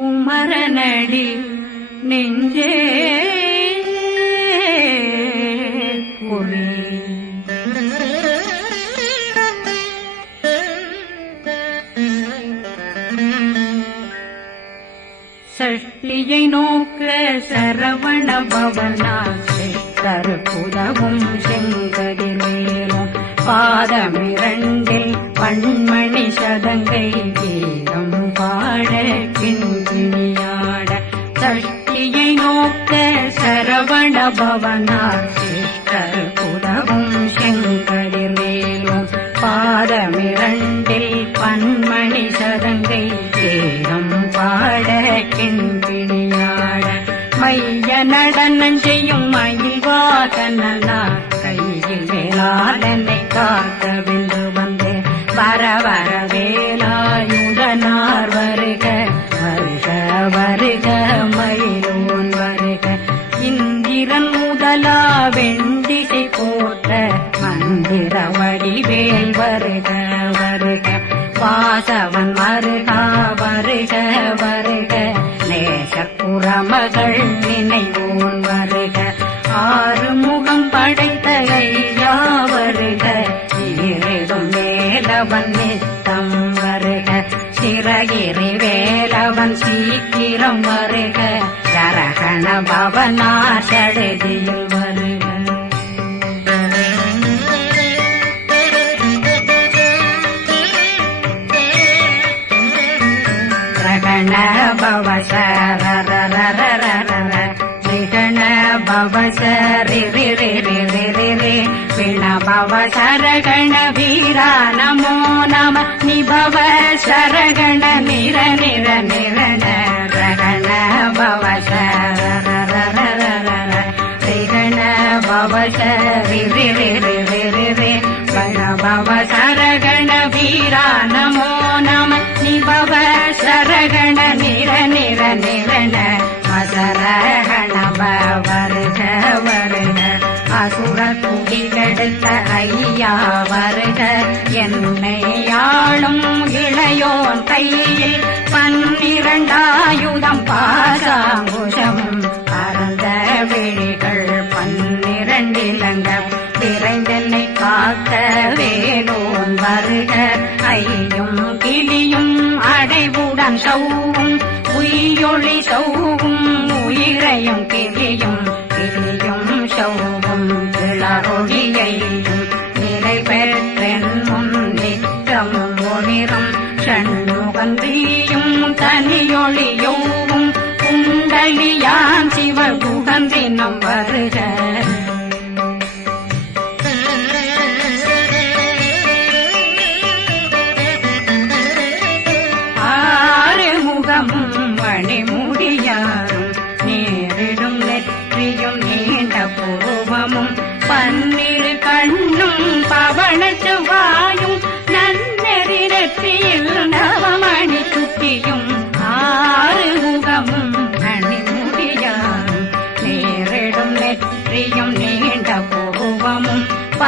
குமரனடி நெஞ்சே புரி சஷ்டியை நோக்க சரவண பவனா கருப்புதவும் செங்கதிலேலும் பாதமிரண்டில் பண்மணி சதங்கை கீதம் பாட கிண்கிணியாட சரவண பவனா கருப்புதவும் செங்கதிலேலும் பாதமிரண்டில் பன்மணி சதங்கை கீதம் பாட கிண்பிணியாட மைய நடனம் செய்யும் மயில் வாகனா கையில் வேளாளனை காக்கவில்லை. வாசவன் மருகா வருக வருக. நேசப்புற மகள் நினைவோன் வருக. ஆறு முகம் படைத்த ஐயா வருக. ஈரிடும் வேலவன் நித்தம் வருக. சிறகிரி வேலவன் சீக்கிரம் வருக. சரகண பவனா சடுதியில் நிரண ரகண பவ சரரரரரர ரிகண பவ சரி ரி ரி ரி ரி ரி ரி பிண பவ சரகண வீரா நமோ நம நிபவ சரகண நிர நிர நிரண மசரகண வருக வருக அசுர குடிகெடுத்த கையா வருக என்னை ஆளும் இளையோன் கையில் பன்னிரண்டாயுதம் பாசாங்குஷம். சிவகுகந்தினம் வருக. ஆறு முகமும் மணிமுடியாரும் நேரிடும் நெற்றியும் நீண்ட பூவமும் பன்னிரு கண்ணும் பவள செவ்வாயும் நன்னெறி நெற்றியில் நவமணி சுட்டியும் ஆறு முகமும்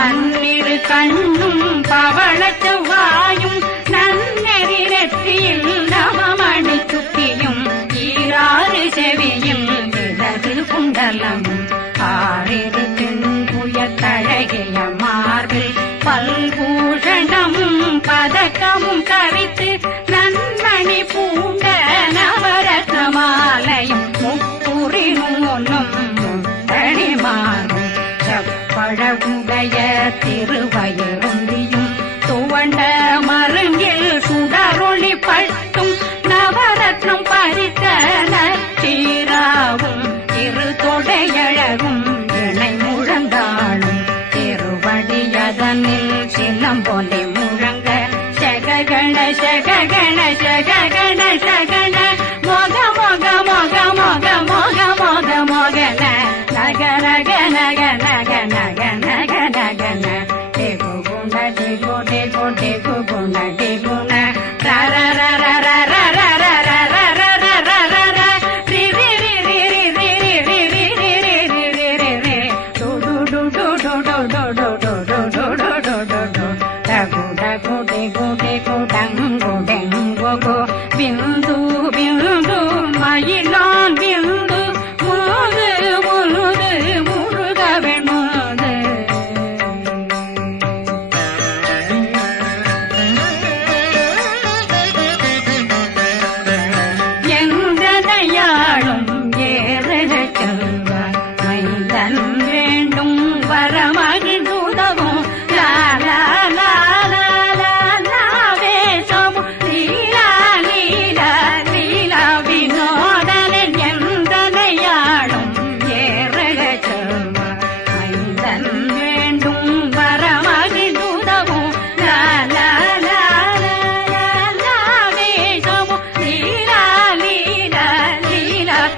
பன்னிரு கண்ணும் பவள செவ்வாயும் நன்னெறி நெற்றியில் நவமணி சுட்டியும் ஈராறு செவியும் இடது குண்டலம். ah da da da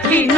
happiness.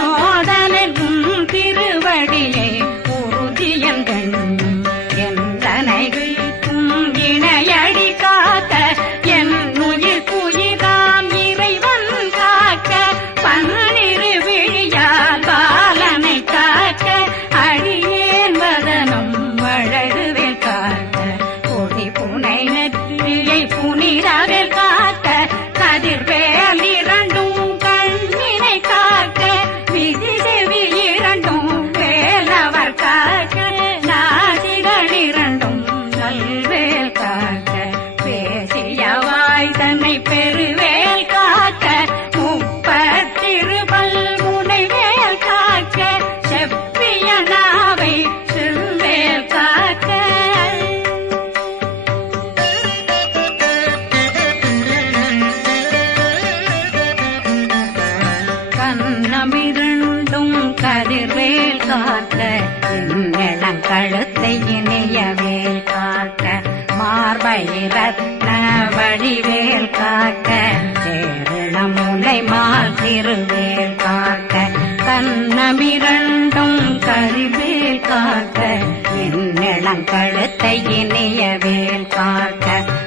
இளம் கழுத்தை இணையவேல் காக்க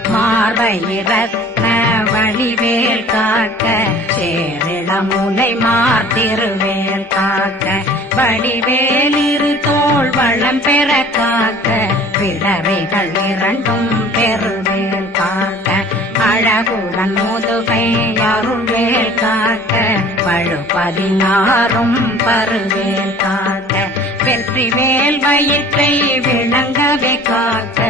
மார்பை வழிவேல் காக்க சேரிடமுனை மார்த்திருவேல் காக்க வடிவேல் இரு தோள் வளம் பெற காக்க பிறவைகள் இரண்டும் பெருவேல் காக்க அழகுடன் முதுகை அருள்வேல் காக்க பழு பதினாறும் பருவேல் காக்க. வெற்றி வேல் வயிற்றை விளங்கவே காக்க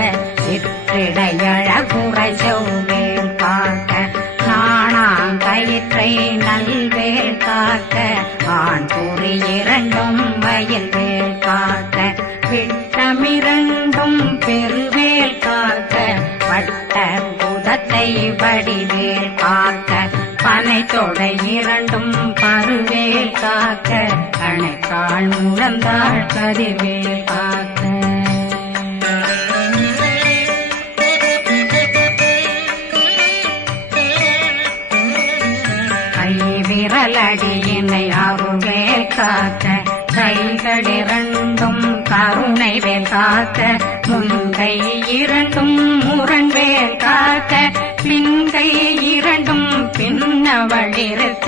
சிற்றிடையழகுறை செவ்வேல் காக்க நாணாங்கயிற்றை நல்வேல் காக்க ஆண் கூறி இரண்டும் வயல் வேல் காக்க விட்டமிரண்டும் பெருவேல் காக்க பட்ட புதத்தை வடிவேல் தொடை இரண்டும் பருவேல் காக்க அணைக்காள் முழந்தாள் கதிர்வேல் காக்க. கை விரலடியினை அருவே காக்க கைகளிரண்டும் கருணை வேல் காக்க முன்கை இரண்டும் முரண்வேல் காக்க பின்கை இரண்டும் பின்னவழிருக்க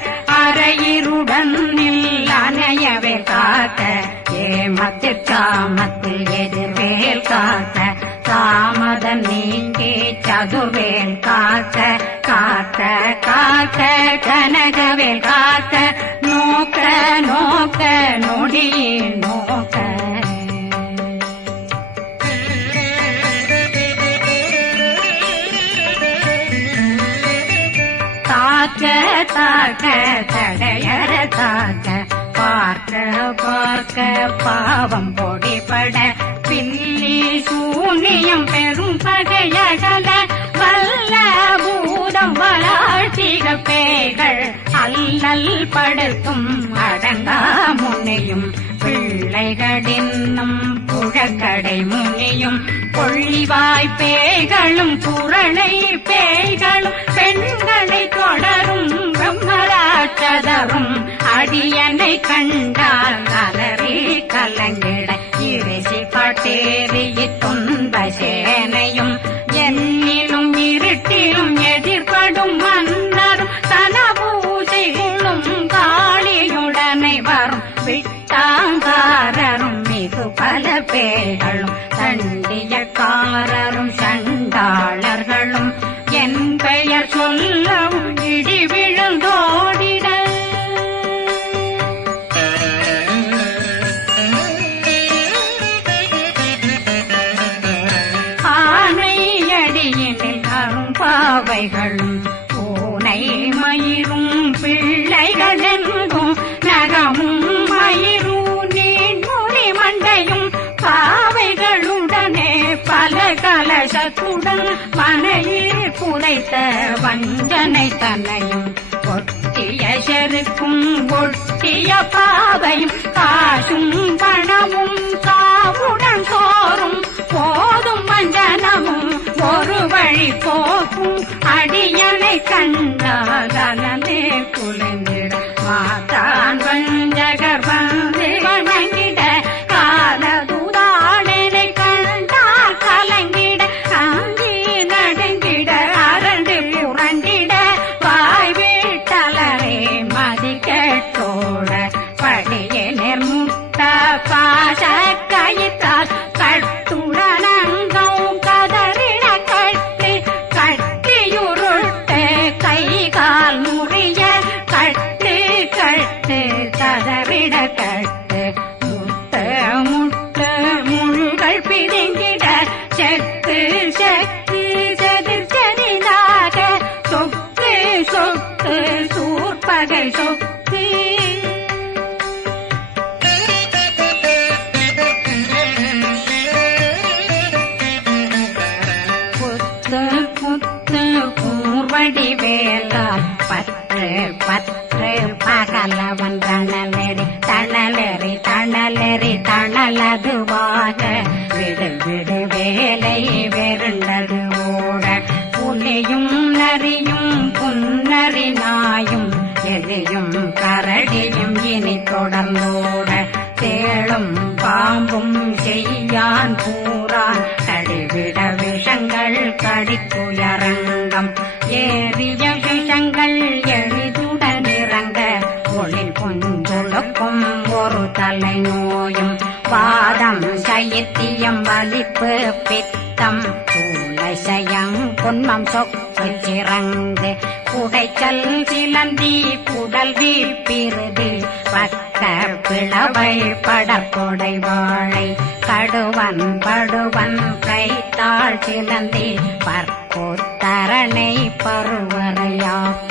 அரையிருடன் அணையவே காக்க ஏமத்தில் காமத்தில் எதிர்வேல் காக்க தாமதம் நீங்கே சதுர்வேல் காக்க காக்க காக்க கனகவேல் காக்க நோக்க நோக்க நொடியே நோக்க. தாக்க தடையற தாக்க பார்க்க பார்க்க பாவம் பொடிபட பின்னி சூனியம் பெரும் பகையகல வல்ல பூதம் வளாழ்த்திக பேய்கள் அல்லல் படுத்தும் அடங்கா முனையும் பிள்ளைகளின்னும் புழக்கடை முனியும் கொள்ளிவாய் பேய்களும் குரளை பேய்களும் பெண்களை தொடரும் பிரம்மராட்சதரும் அடியனை கண்டால் அலறி கலங்கிட இறைசி பட்டேறிய துன்ப சேனையும் கலசத்துடன் மனையில் புதைத்த வஞ்சனை தன்னையும் ஒட்டிய செருக்கும் ஒட்டிய பாவையும் காசும் பணமும் காவுடன் சோறும். போதும் வஞ்சனமும் ஒரு வழி போக்கும். அடியனை கண்டாதனே குலைந்திட மாதான் பறந்து புகைச்சல் சிலந்தி புடல் வீப்பிருதி பக்க பிளவை படற்கொடை வாழை கடுவன் படுவன் கைத்தாள் சிலந்தி பற்போத்தரணை பருவரையாக்கும்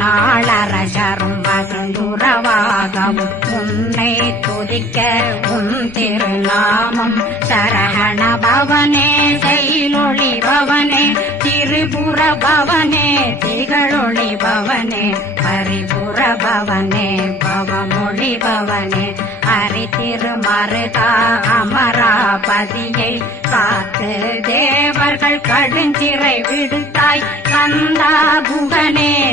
நாளரசரும் வசந்துறவாகவும் உன்னை துதிக்க உன் திருநாமம் சரகண பவனே செயலொளி பவனே திரிபுர பவனே திகழொளி பவனே பரிபுர பவனே பவமொழி பவனே. ஹரி திருமருகா அமராபதியை காத்து தேவர்கள் கடுஞ்சிறை விடு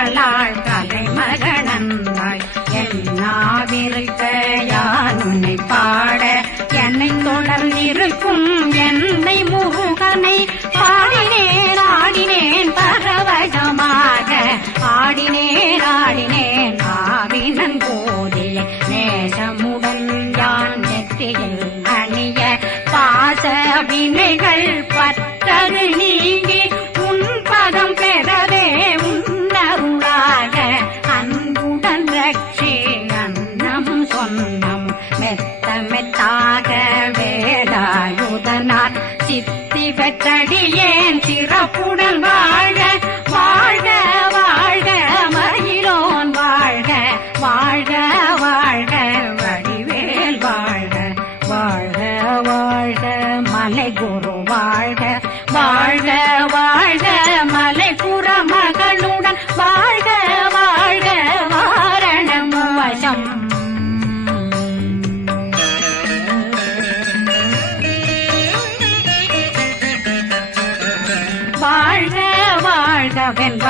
மகளாள் கலை மகனந்தாய் என்னாவிருக்க யான் உன்னை பாட என்னை தொடர்ந்திருக்கும் என்னை முருகனை பாடினேன் ஆடினேன் பரவசமாக. ஆடினேன் ஆடினேன் ஆவினன் போதிய நேசமுடன் யான் நெற்றியில் அணிய பாச வினைகள் பற்றது நீங்க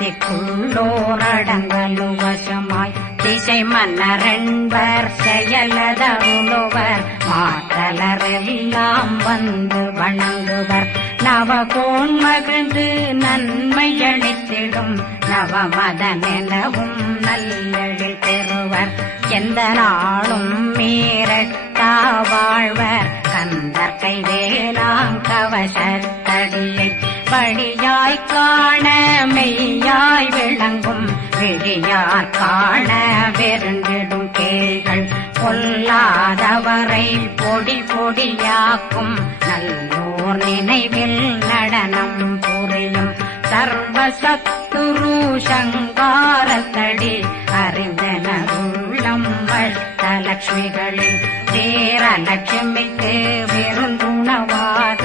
அஷ்டதிக்குள்ளோரடங்கலு வசமாய் திசை மன்னரன்பர் செயலதருளுவர் மாற்றலரெல்லாம் வந்து வணங்குவர். நவகோன் மகிழ்ந்து நன்மை அளித்திடும் நவமதனெனவும் நல்லெழில் பெறுவர். எந்த நாளும் மீறத்தா வாழ்வர் கந்தர் கைவேலாங்கவசத்தடியை படியாய் காண மெய்யாய் விளங்கும் விழியார் காண வெருண்டிடும் கேள்கள் பொல்லாதவரை பொடி பொடியாக்கும் நல்லோர் நினைவில் நடனம் புரியும் சர்வசத்துரு சங்காரத்தடி அறிந்தனருள்ளம் வட்டலட்சுமிகளில் சேரலட்சுமிக்கு லட்சுமிக்கு விருந்துணவாத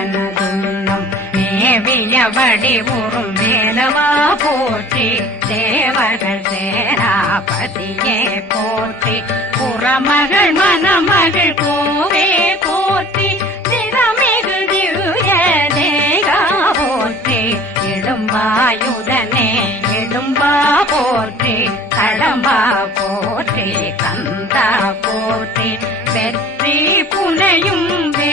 தேவடி உறும் வேதமா போற்றி தேவர்கள் சேனாபதியே போற்றி புறமகள் மணமகள் கோவே போற்றி தினமிகு திவ்ய தேகா போற்றி இடும்பாயுதனே இடும்பா போற்றி கடம்பா போற்றி கந்தா போற்றி வெற்றி புனையும் வே